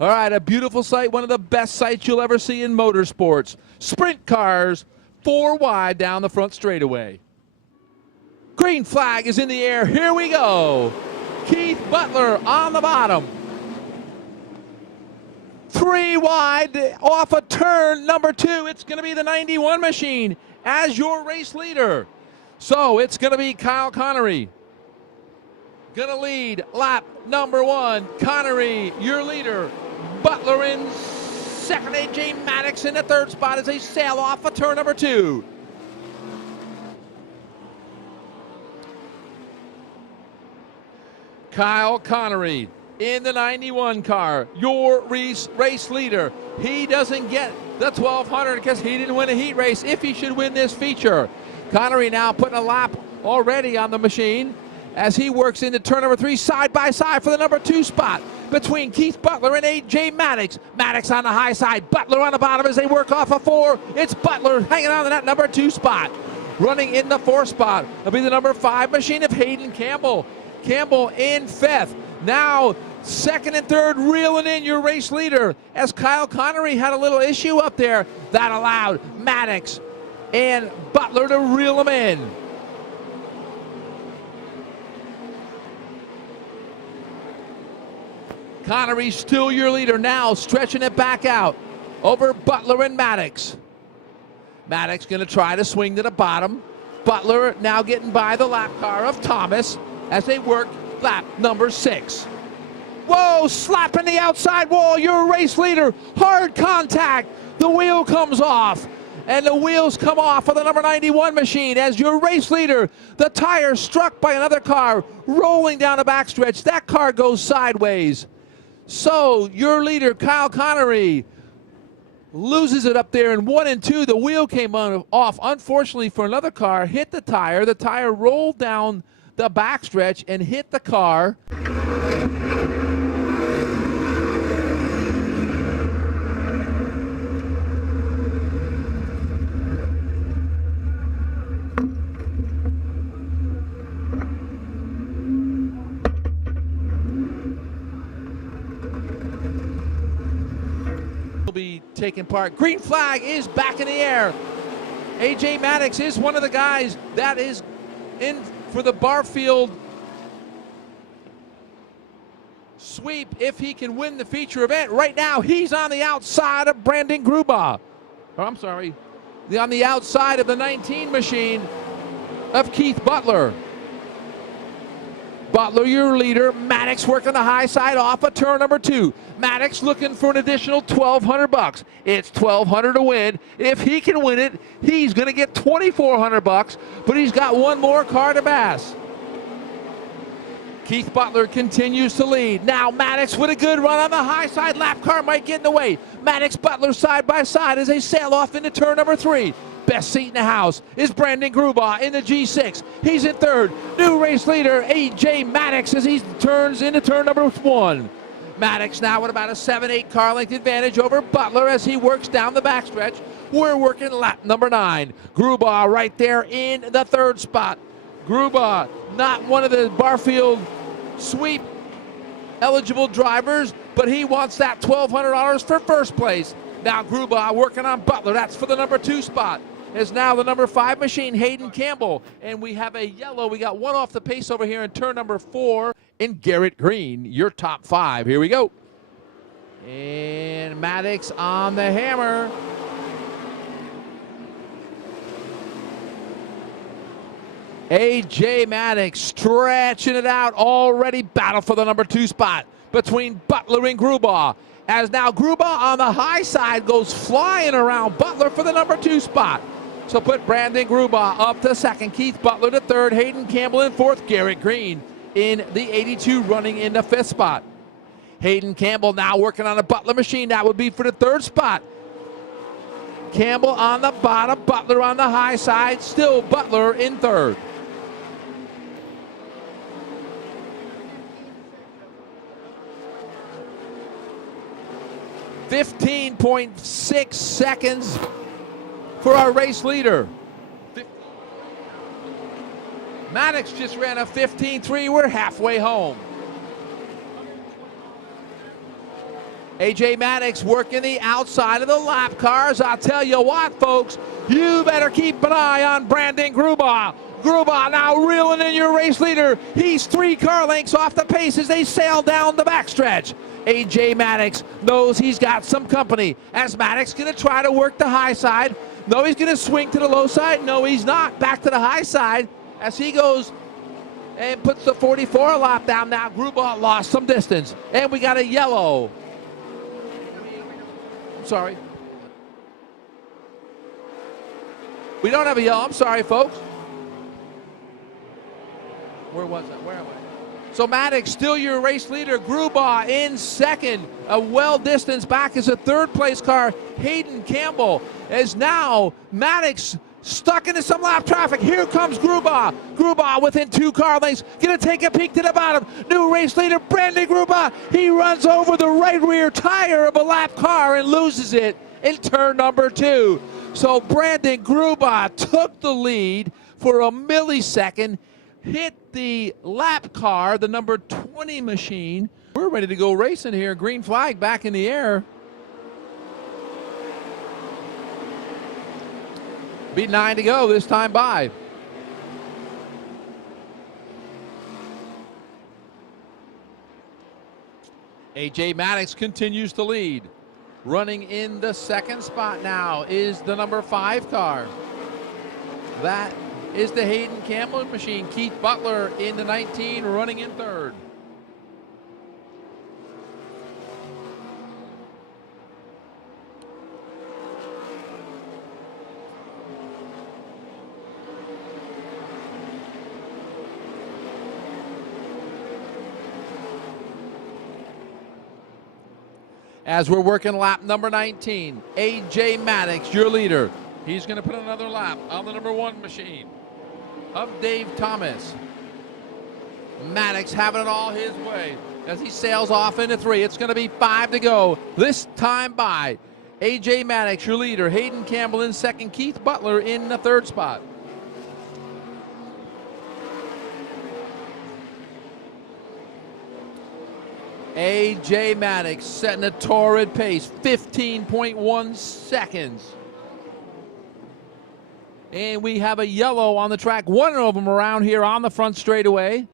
All right, a beautiful sight, one of the best sights you'll ever see in motorsports. Sprint cars, 4 wide down the front straightaway. Green flag is in the air. Here we go. Keith Butler on the bottom. 3 wide off of turn number 2. It's going to be the 91 machine as your race leader. So it's going to be Kyle Connery. Going to lead lap number 1. Connery, your leader. Butler in second. A.J. Maddox in the third spot as they sail off of turn number 2. Kyle Connery in the 91 car, your race leader. He doesn't get the 1200 because he didn't win a heat race if he should win this feature. Connery now putting a lap already on the machine as he works into turn number 3 side by side for the number 2 spot between Keith Butler and A.J. Maddox. Maddox on the high side, Butler on the bottom as they work off of 4. It's Butler hanging on to that number 2 spot. Running in the 4th spot will be the number 5 machine of Hayden Campbell. Campbell in 5th. Now 2nd and 3rd reeling in your race leader as Kyle Connery had a little issue up there that allowed Maddox and Butler to reel him in. Connery still your leader now, stretching it back out over Butler and Maddox. Maddox going to try to swing to the bottom. Butler now getting by the lap car of Thomas as they work lap number 6. Whoa, slapping the outside wall, your race leader, hard contact. The wheel comes off, and the wheels come off of the number 91 machine as your race leader, the tire struck by another car rolling down the backstretch. That car goes sideways. So your leader, Kyle Connery, loses it up there in 1 and 2. The wheel came off, unfortunately for another car, hit the tire. The tire rolled down the backstretch and hit the car. Will be taking part. Green flag is back in the air. A.J. Maddox is one of the guys that is in for the Barfield sweep if he can win the feature event. Right now, he's on the outside of Brandon Gruba. Oh, I'm sorry. On the outside of the 19 machine of Keith Butler. Butler, your leader. Maddox working the high side off of turn number 2. Maddox looking for an additional $1,200. It's $1,200 to win. If he can win it, he's going to get $2,400, but he's got one more car to pass. Keith Butler continues to lead. Now Maddox with a good run on the high side. Lap car might get in the way. Maddox, Butler side by side as they sail off into turn number 3. Best seat in the house is Brandon Gruba in the G6. He's in 3rd. New race leader, A.J. Maddox, as he turns into turn number 1. Maddox now with about a 7-8 car length advantage over Butler as he works down the backstretch. We're working lap number 9. Gruba right there in the 3rd spot. Gruba, not one of the Barfield sweep eligible drivers, but he wants that $1,200 for 1st place. Now Gruba working on Butler. That's for the number 2 spot. Is now the number 5 machine, Hayden Campbell. And we have a yellow. We got one off the pace over here in turn number 4 in Garrett Green, your top 5. Here we go. And Maddox on the hammer. A.J. Maddox stretching it out already. Battle for the number 2 spot between Butler and Gruba. As now Gruba on the high side goes flying around Butler for the number 2 spot. So put Brandon Gruba up to 2nd, Keith Butler to 3rd, Hayden Campbell in 4th, Garrett Green in the 82 running in the 5th spot. Hayden Campbell now working on a Butler machine. That would be for the 3rd spot. Campbell on the bottom, Butler on the high side, still Butler in 3rd. .6 seconds for our race leader. Maddox just ran a 15.3. We're halfway home. A.J. Maddox working the outside of the lap cars. I'll tell you what, folks, you better keep an eye on Brandon Grubaugh. Grubaugh now reeling in your race leader. He's 3 car lengths off the pace as they sail down the backstretch. A.J. Maddox knows he's got some company. As Maddox going to try to work the high side. No, he's going to swing to the low side. No, he's not. Back to the high side as he goes and puts the 44 lap down. Now Grubaugh lost some distance. And we got a yellow. Sorry. We don't have a yellow. I'm sorry, folks. Where was that? Where am I? So Maddox still your race leader. Grubaugh in second. A well distance back is a third place car. Hayden Campbell is now Maddox stuck into some lap traffic. Here comes Grubaugh. Grubaugh within 2 car lengths. Gonna take a peek to the bottom. New race leader, Brandon Grubaugh. He runs over the right rear tire of a lap car and loses it in turn number 2. So Brandon Grubaugh took the lead for a millisecond, hit the lap car, the number 20 machine. We're ready to go racing here. Green flag back in the air. Be 9 to go this time by. A.J. Maddox continues to lead. Running in the second spot now is the number 5 car. That is the Hayden Campbell machine. Keith Butler in the 19 running in third. As we're working lap number 19, A.J. Maddox, your leader. He's going to put another lap on the number 1 machine of Dave Thomas. Maddox having it all his way as he sails off into 3. It's going to be 5 to go this time by. A.J. Maddox, your leader. Hayden Campbell in second. Keith Butler in the third spot. A.J. Maddox setting a torrid pace, 15.1 seconds. And we have a yellow on the track, one of them around here on the front straightaway.